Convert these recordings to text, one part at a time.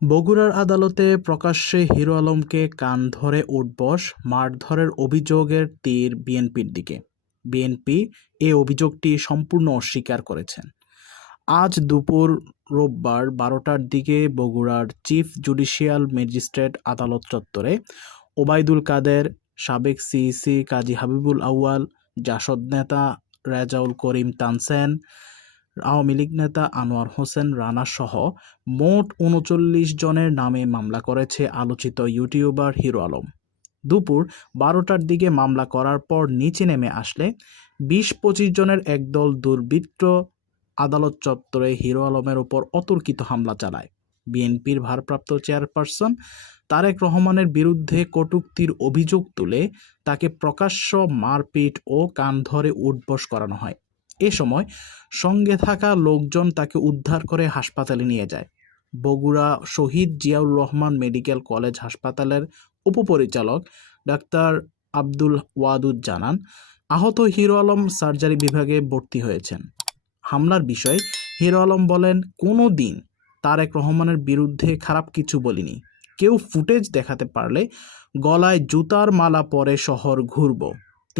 বগুড়ার আদালতে প্রকাশ্যে হিরো আলমকে কান ধরে উঠবস, মারধরের অভিযোগের তীর বিএনপির দিকে। বিএনপি এ অভিযোগটি সম্পূর্ণ অস্বীকার করেছেন আজ দুপুর রোববার বারোটার দিকে বগুড়ার চিফ জুডিশিয়াল ম্যাজিস্ট্রেট আদালত চত্বরে ওবায়দুল কাদের, সাবেক সিইসি কাজী হাবিবুল আউয়াল, জাসদ নেতা রেজাউল করিম তানসেন আওয়ামী লীগ নেতা আনোয়ার হোসেন রানা সহ মোট উনচল্লিশ জনের নামে মামলা করেছে আলোচিত ইউটিউবার হিরো আলম। দুপুর বারোটার দিকে মামলা করার পর নিচে নেমে আসলে বিশ পঁচিশ জনের একদল দুর্বৃত্ত আদালত চত্বরে হিরো আলমের ওপর অতর্কিত হামলা চালায়। বিএনপির ভারপ্রাপ্ত চেয়ারপারসন তারেক রহমানের বিরুদ্ধে কটূক্তির অভিযোগ তুলে তাকে প্রকাশ্য মারপিট ও কান ধরে উঠবস করানো হয়। এ সময় সঙ্গে থাকা লোকজন তাকে উদ্ধার করে হাসপাতালে নিয়ে যায়। বগুড়া শহীদ জিয়াউর রহমান মেডিকেল কলেজ হাসপাতালের উপপরিচালক ডাক্তার আব্দুল ওয়াদুদ জানান, আহত হিরো আলম সার্জারি বিভাগে ভর্তি হয়েছেন। হামলার বিষয়ে হিরো আলম বলেন, কোনো দিন তারেক রহমানের বিরুদ্ধে খারাপ কিছু বলিনি। কেউ ফুটেজ দেখাতে পারলে গলায় জুতার মালা পরে শহর ঘুরব।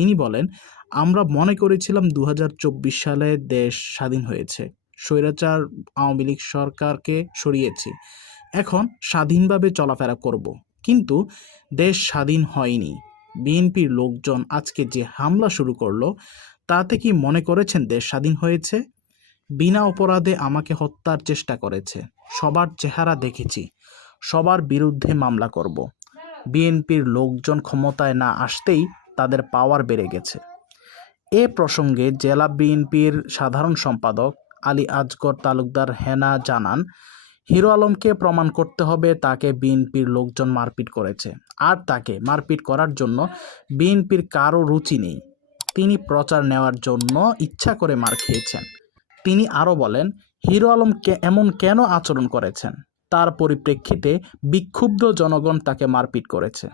তিনি বলেন, আমরা মনে করেছিলাম দু হাজার চব্বিশ সালে দেশ স্বাধীন হয়েছে। স্বৈরাচার আওয়ামী লীগ সরকারকে সরিয়েছি। এখন স্বাধীনভাবে চলাফেরা করব। কিন্তু দেশ স্বাধীন হয়নি। বিএনপির লোকজন আজকে যে হামলা শুরু করল, তাতে কি মনে করেছেন দেশ স্বাধীন হয়েছে? বিনা অপরাধে আমাকে হত্যার চেষ্টা করেছে। সবার চেহারা দেখেছি। সবার বিরুদ্ধে মামলা করব। বিএনপির লোকজন ক্ষমতায় না আসতেই তাদের পাওয়ার বেড়ে গেছে। এ প্রসঙ্গে জেলা বিএনপির সাধারণ সম্পাদক আলী আজগর তালুকদার হেনা জানান, হিরো আলমকে প্রমাণ করতে হবে তাকে বিএনপির লোকজন মারপিট করেছে। আর তাকে মারপিট করার জন্য বিএনপির কারও রুচি নেই। তিনি প্রচার নেওয়ার জন্য ইচ্ছা করে মার খেয়েছেন। তিনি আরও বলেন, হিরো আলম এমন কেন আচরণ করেছেন? তার পরিপ্রেক্ষিতে বিক্ষুব্ধ জনগণ তাকে মারপিট করেছে।